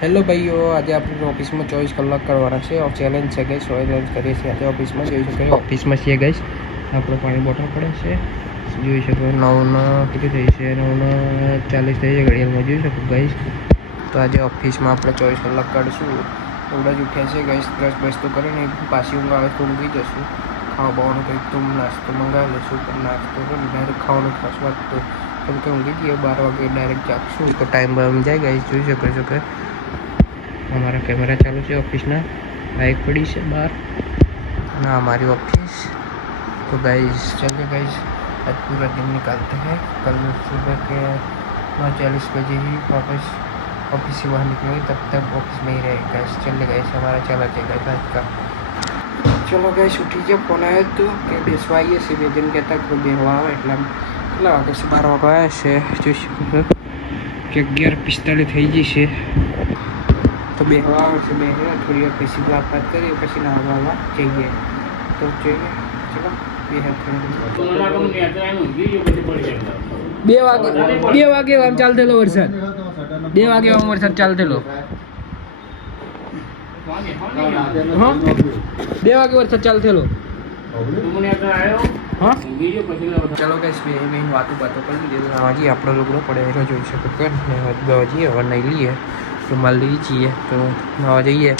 Hello ભાઈઓ, આજે આપણે ઓફિસમાં 24 કલાક કરવાના છે. ચેલેન્જ છે ગઈશ, ચેલેન્જ કરીએ છીએ આજે ઓફિસમાં. જોઈ શકો ઓફિસમાં છીએ ગઈશ. આપણે પાણી બોટલ પડે છે, જોઈ શકો 9:00 કેટલી થઈ છે, 9:40 થઈ છે ઘડિયાળમાં. જોઈ શકો ગઈશ. તો આજે ઓફિસમાં આપણે 24 કલાક કાઢીશું. એવડા જ ઉઠ્યા છે ગઈશ, બ્રશ તો કરીને પાછી ઊંઘ આવે તો ઊંઘી જશું. ખાવા બાવાનું કંઈક તો નાસ્તો મંગાવી લઈશું, પણ નાસ્તો કરીને ડાયરેક્ટ ખાવાનું ખાસ વાત તો કેમ કે ઊંઘી જઈએ 12 વાગે ડાયરેક્ટ જાગશું તો ટાઈમ જાય ગઈશ. જોઈ શકો છો કે हमारा कैमरा चालू है ऑफिस ना, बाइक पड़ी से बाहर ना हमारी ऑफिस. तो गाइस चलिए गाइस, आज पूरा दिन निकालते हैं. कल सुबह के 9:40 बजे ही वापस ऑफिस से बाहर निकलेंगे, तब तक ऑफिस में ही रहेगा गाइस. चलिए गाइस, हमारा चला जाएगा आज का. चलो गाइस उठी जब फोन आया तो કે બેસવા આવીએ છે. બે જણ કહેતા કે બેસવા આવે એટલે કેટલા વાગે છે, 12 વાગે આવ્યા છે. જોઈ શકો છો કે 11:45 થઈ ગઈ છે. તો બેસવા આવે છે, બે થોડી વાર પછી વાત કરીએ, પછી નાહવા જઈએ. તો જોઈએ, ચલો બે વાગે આમ ચાલતેલો વરસાદ, 2 વાગે આમ વરસાદ ચાલતેલો. 2 વાગે વરસાદ ચાલતેલો. હા ચલો કઈ બેન વાતો કરી લીધી. હજી આપણો લુગડો પડે જોઈ શકો કે જઈએ, હવે નહીં લઈએ રૂમાલ લઈ જઈએ તો નવા જઈએ.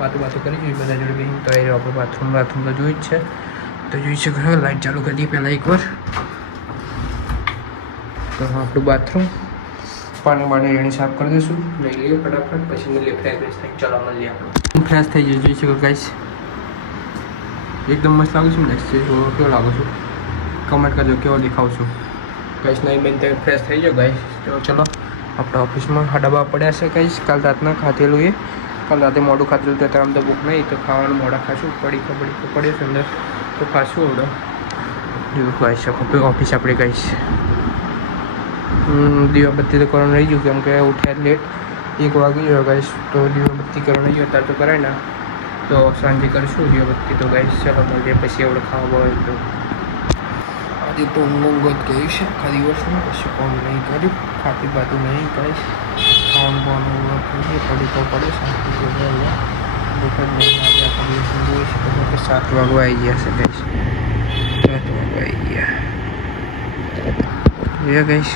વાતો કરી જોઈએ બધા જોડે બેન. તો એ આપણે બાથરૂમ તો જોઈ જ છે. તો જોઈ શકો લાઈટ ચાલુ કરી દઈએ પહેલાં એકવાર. તો આપણું બાથરૂમ પાણી રેણી સાફ કરી દઈશું. લઈ લઈએ ફટાફટ, પછી મળીએ ફ્રેશ થઈ. ચલો મળીએ આપણે ફ્રેશ થઈ જઈએ. જોઈ શકો ગાઈસ એકદમ મસ્ત લાગુ છું ને. કેવો લાગુ છું કમેન્ટ કરજો, કેવો દેખાવ છું ગાઈસ. નહીં બેન તો ફ્રેશ થઈ જાઓ ગાઈસ. તો ચલો આપણા ઓફિસમાં ડબ્બા પડ્યા છે ગાઈસ. કાલ રાતના ખાધેલું એ, કાલ રાતે મોડું ખાધેલું તો આમ તો ભૂખ નહીં, તો ખાવાનું મોડા ખાશું. પડી પડે છે અંદર તો ખાશું આવડે. જો ગાઈસ ઓફિસ આપણે ગાઈસ દીવાબત્તી તો કરવાનું રહી ગયું, કેમ કે ઉઠ્યા લેટ 1 વાગી ગયો ગાઈસ. તો દીવાબત્તી કરવાનું રહી ગયો, અત્યારે તો કરાય ના, તો સાંજે કરીશું દીવાબત્તી. તો ગાઈસ ચાલો મળીએ પછી આવડે ખાવા હોય તો. આજે તો ઊંઘ જ ગયું છે આખા દિવસમાં, પછી કોમ નહીં કર્યું, ખાતી બાતું નહીં ગાઈસ. ખાવાનું પડી તો પડે શાંતિ ભૂખ જ નહીં. આજે આખા દિવસમાં જોઈ શકો કે 7 વાગવા આવી ગયા છે ગાઈસ. 7 વાગવા આવી ગયા ગાઈસ.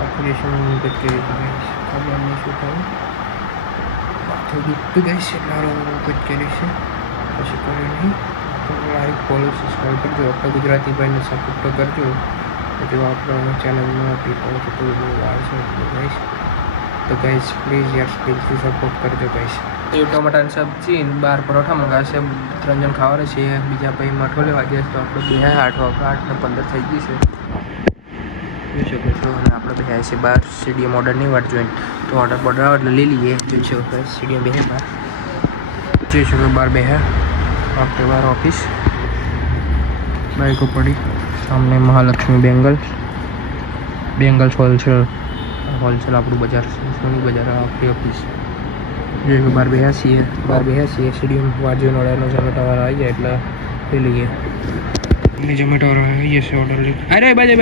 આખા દિવસમાં ઊંઘ જ કરી હતી ગાઈસ. ખબર નહીં શું થયું, માથું દુખતું ગાઈસ એટલે ઊંઘ જ કરી છે. પછી કર્યું નહીં. લાઈક ફોલો સબસ્ક્રાઈબ કરજો. આપણા ગુજરાતી ભાઈને સપોર્ટ કરજો. જો આપણા ચેનલમાં પીપલ તો બહુ વાર છે ગાઈસ. તો ગાઈસ પ્લીઝ યાર સ્પીડથી સપોર્ટ કરજો ગાઈસ. એ ટમાટાની સબ્જી 12 પરોઠા મંગાવશે, 3 જણ ખાવાના છે. બીજા ભાઈ મઠો લેવા ગયા છે. તો આપણે 8 વાગે 8:15 થઈ ગઈ છે જોઈ શકો છો. અને આપણે બેહ્યા છે બહાર સ્ટેડિયમ. ઓર્ડરની વાટ જોઈને તો ઓર્ડર એટલે લઈ લઈએ. જોઈ શકો ગાઈસ સ્ટેડિયમ બેહે બહાર. જોઈ શકો બહાર બેહ્યા આપણે બહાર ઓફિસ. બાઈકો પડી સામને. મહાલક્ષ્મી બેંગલ્સ હોલસેલ આપણું બજાર છે, સોની બજાર આપણી ઓફિસ. જોઈએ બહાર બેહ્યા છીએ સ્ટેડિયમ. વાજ્યો નોડાનો ઝોમેટોવાળા આવી જાય એટલે લઈ લઈએ. એમની ઝોમેટોવાળા આવી જશે ઓર્ડર લઈ. અરે બાજુ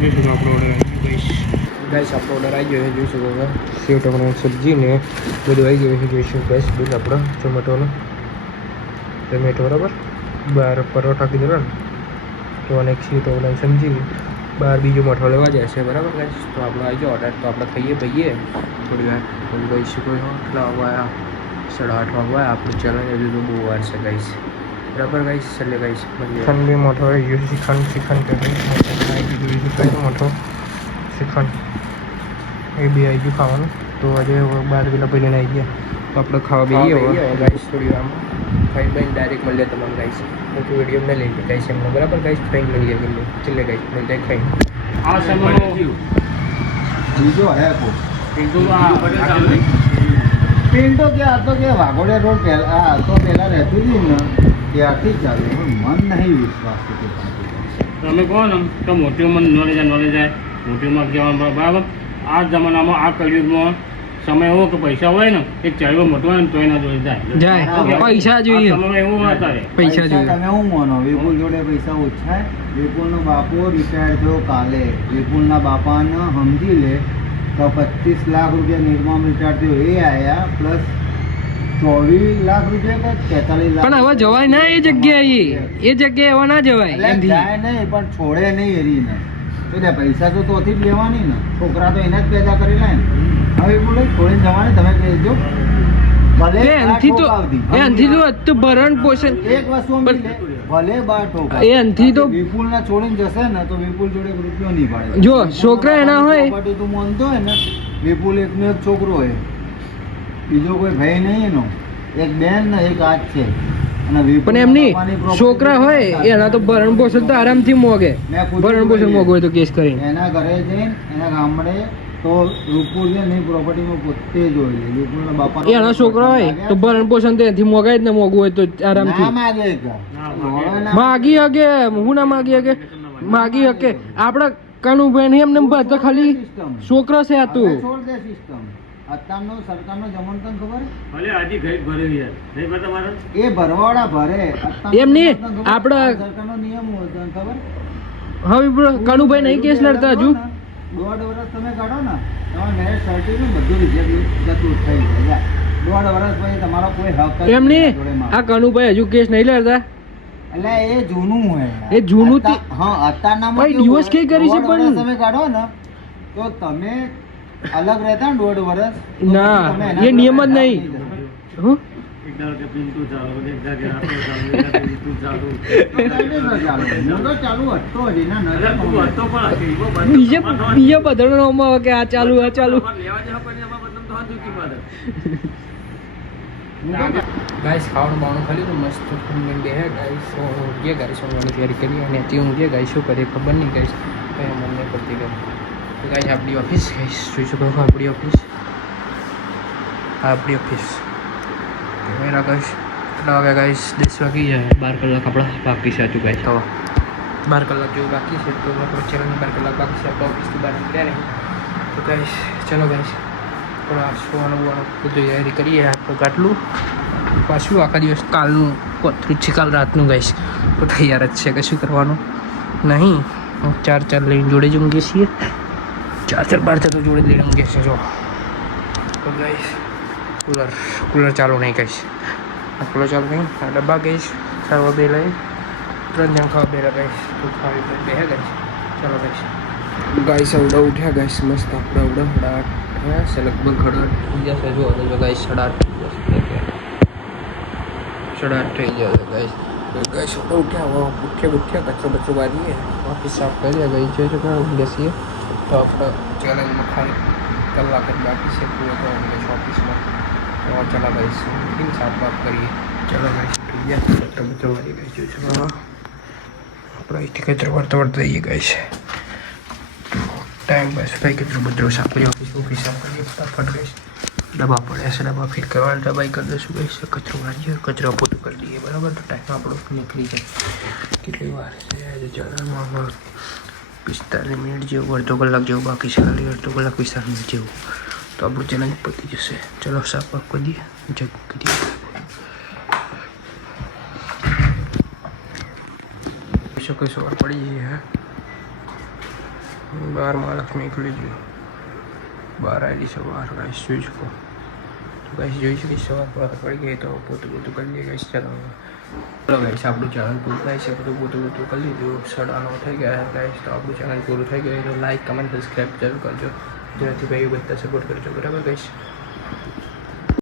જોઈશું આપણો ઓર્ડર આવી ગયો ગાઈસ. આપણો ઓર્ડર આવી ગયો જોઈ શકો સેવ ટમાટરની સબ્જી ને બધું આવી ગયું છે. જોઈશું ગાઈસ બિલ આપણો ઝોમેટોનો. બરાબર 12 પરોઠા કીધેલા ને, તો અને 1 સીટ ઓવલાઈન સમજી 12 બીજો મઠો લેવા જાય છે. બરાબર ગાઈસ. તો આપણો આવી ગયો ઓર્ડર. તો આપણે ખાઈએ થોડી વાર ગઈ શકો. કેટલા વાગ્યા 8:30 વાગવા. આપણું ચેલેન્જ હજુ તો બહુ વાર છે ગાઈસ. બરાબર ગાઈસ. ચાલે ગાઈસ શ્રીખંડ બી મોટો આવી ગયો. શ્રીખંડ મોટો શ્રીખંડ એ બી આવી ગયું ખાવાનું. તો આજે 12 પેલા પહેલાં આવી ગયા. તો આપણે ખાવા બેસીએ ગાઈસ. થોડી વારમાં ખાઈ બહીને ડાયરેક્ટ મળીએ તમારે ગાઈસ. મોટું વિડીયો ને લઈ લે ગાઈસ એમને. બરાબર ગાઈસ ખાઈને મળીએ ગમે ચલે ગાઈસ મળીએ ખાઈને. આ સમય બીજો હે પિન્ટો કે આ તો કે વાઘોડિયા રોડ પહેલા તો પહેલાં રહેતી હતી ને ત્યારથી ચાલુ. મન નહીં વિશ્વાસ તમે કહો ને તો મોટી ઉંમર નોલેજ જાય. મોટી ઉંમર કહેવા બરાબર. આ જમાનામાં આ કળિયુગમાં સમય એવો કે પૈસા હોય ને એક ચાલ્યો મોટો હોય ને તો એના જોડે જાય. પૈસા જોઈએ, સમય એવું અત્યારે પૈસા જોઈએ. તમે હું માનો વિપુલ જોડે પૈસા ઓછા. વિપુલનો બાપો રિટાયર થયો કાલે. વિપુલના બાપાને સમજી લે તો 25 લાખ રૂપિયા નિર્માણ રિટાયર થયો એ આયા પ્લસ 24 લાખ રૂપિયા કે 43 લાખ પણ હવે જવાય ના એ જગ્યાએ હવે ના જવાય એટલે એમથી. જાય નહીં પણ છોડે નહીં એરીને એટલે પૈસા તો તોથી જ લેવાની ને છોકરા તો એને જ પેદા કરી લે ને હવે બોલે છોડીને જવાની તમે કહેજો ભલે એ એનથી તો ભરણ પોષણ એક વસ્તુ સમજી લે, ભલે બાર ઠોકા એ એનથી તો વિપુલ ને છોડીને જશે ને તો વિપુલ જોડે એક રૂપિયો નહીં પાડે જો છોકરા એના હોય property તું માનતો હોય ને વિપુલ એકનો એક છોકરો હોય બીજો કોઈ ભાઈ નહીં એનો એક બેન ને એક આજ છે અને વિપુલ પણ એમની બાપાની property છોકરા હોય એના તો ભરણ પોષણ તો આરામથી મોગે મેં પૂછ્યું ભરણ પોષણ મોગો હોય તો કેસ કરીને એના ઘરે જઈને એના ગામડે તો વિપુલ છે ને પ્રોપર્ટીમાં પોતે જોઈ લે વિપુલના બાપા એના છોકરા હોય તો ભરણ પોષણ તો એથી મોગાય જ ને મોગવું હોય તો આરામથી ના માગે કે. હવે ના માગી હકે હું ના માગી હકે માગી હકે આપડા કાનુભાઈ ને એમને બધા ખાલી છોકરા છે આ હવે તું છોડ દે સિસ્ટમ અત્યારનો સરકારનો જમણ તને ખબર ભલે હજી ઘર ભરેલી છે નહીં ભરતા મારે એ ભરવાડા ભરે અત્યારનો એમ નહીં, જમણ તને ખબર? આપડા- સરકારનો નિયમ હોય તને ખબર હવે કાનુભાઈ નહીં કેસ લડતા હજુ 1.5 વર્ષ તમે કાઢો ને તમારે મેરેજ સર્ટિફિકેટ બધું રિજેક્ટ જતું થઈ જાય 1.5 વર્ષ પછી તમારો કોઈ હક જ એમ નહીં જોડે માગે. આ કાનુભાઈ હજુ કેસ નહીં લડતા એટલે એ જૂનું હોય એ જૂનું થી- હા અત્યારના ભાઈ, divorce કઈ કરી છે પણ? તમે કાઢો ને તો તમે અલગ રહેતા ને 1.5 વર્ષ તો ના, તમે એના એ નિયમ જ જોડે નહીં. જતા. હું એક દાડો કે પિન્ટુ ચાલો એક દાડે આટલો ચાલો એક દાડે મીઠુ ચાલો તો કાયદેસર ચાલુ. હું તો ચાલુ હતો જ, એના નજર અરે તું પણ હતો પણ હતી. એમાં બંધ- બીજે બંધ- બીજે બધાનો નામમાં આવે કે આ ચાલુ આ ચાલુ અમારે લેવા જવા પડે એમાં બદનામ તો હાથ દુખી મારે. હું તો ગાઈસ ખાવાનું બાવાનું ખાલી તો મસ્ત જમીને બેહે ગાઈસ ઊંઘીએ ગાઈસ ઊંઘવાની તૈયારી કરીએ અને તે ઊંઘીએ ગાઈસ શું કરીએ ખબર નહીં ગાઈસ કંઈ મન નહીં પડતી ગઈ તો ગાઈસ આપણી ઓફિસ ગાઈસ જોઈ શકો છો આપણી ઓફિસ આપણી ઓફિસ કેમેરા ગાઈસ કેટલા વાગ્યા ગાઈસ 10 વાગી જાય 12 કલાક આપણા બાકી છે હજુ ગાઈસ તો 12 કલાક જેવું બાકી છે તો આપણો ચેનલની 12 કલાક બાકી છે આપણે ઓફિસથી બહાર નીકળ્યા નહીં તો ગાઈસ ચલો ગાઈસ થોડા સુવાનું બુવાનું બધું તૈયારી કરીએ આપણે કાટલું પાછું આખા દિવસ કાલનું કોથરું છે કાલ રાતનું ગાઈશ તો તૈયાર જ છે કશું કરવાનું નહીં ચાર લઈને જોડે જ ઊંઘીએ છીએ ચાર બાર તો જોડે જ લઈને ઊંઘીએ છીએ જો તો ગાઈશ કુલર ચાલુ નહીં કહીશ આ કુલર ચાલુ નહીં આ ડબ્બા ગઈશ ખાવા બે લઈ 3 જણ ખાવા બે ગઈશ તો ખાવી બે હે ગઈશ ચાલો ગઈશ ગાઈસ અવડા ઉઠ્યા ગાઈસ મસ્ત આપણા અવડા થયા છે લગભગ 8:30 થઈ જશે જો હવે ગાઈસ 8:30 થઈ જશે 8:30 થઈ જશે ગાઈસ ગાઈસ ઉઠ્યા કચરો બચરો વાળીએ ઓફિસ સાફ કરીએ ગઈ છે તો બેસીએ તો આપણે ચેલેન્જમાં ખાલી કલાક જ બાકી છે પૂરો થવાનો છે ઓફિસમાં તો ચાલો ગાઈસ સાફ બાફ કરીએ ચાલો ગાઈસ થઈ ગયા કચરો બચરો વાળી ગઈ છે આપણે અહીંથી કચરો વળતા જઈએ ગાઈસ ટાઈમ પાસ ભાઈ કચરો બચરો સાફ કરીએ ઓફિસ સાફ કરીએ ફટાફટ ગાઈસ ડબ્બા પડ્યા છે ડબ્બા ફિટ કરવાના ડબ્બા કરી દઈશું ગાઈસ કચરો વાળીએ કચરો પોતું કરી દઈએ બરાબર તો ટાઈમ આપણો નીકળી જાય કેટલી વાર છે આજે ચલાવવામાં 45 મિનિટ જેવું અડધો કલાક જેવું બાકી છે ખાલી અડધો કલાક 45 મિનિટ જેવું તો આપણું ચેલેન્જ પતી જશે ચલો સાફ બાફ કરી દઈએ જગ કરી દઈએ શું કઈ સવાર પડી જઈએ હા 12 માણસ નીકળી ગયો 12 આવી સવાર ગાઈસ જોઈ શકો તો ગાઈસ જોઈ શકો સવાર પડી ગઈ તો પોતું કરી લઈએ ગાઈસ ચાલો ગાઈસ આપણું ચેનલ પૂરું થાય છે બધું પોતું કરી લીધું 9:30 થઈ ગયા ગાઈસ તો આપણું ચેનલ પૂરું થઈ ગયું તો લાઈક કમેન્ટ સબસ્ક્રાઈબ જરૂર કરજો જેનાથી ભાઈઓ બધા સપોર્ટ કરજો બરાબર ગાઈસ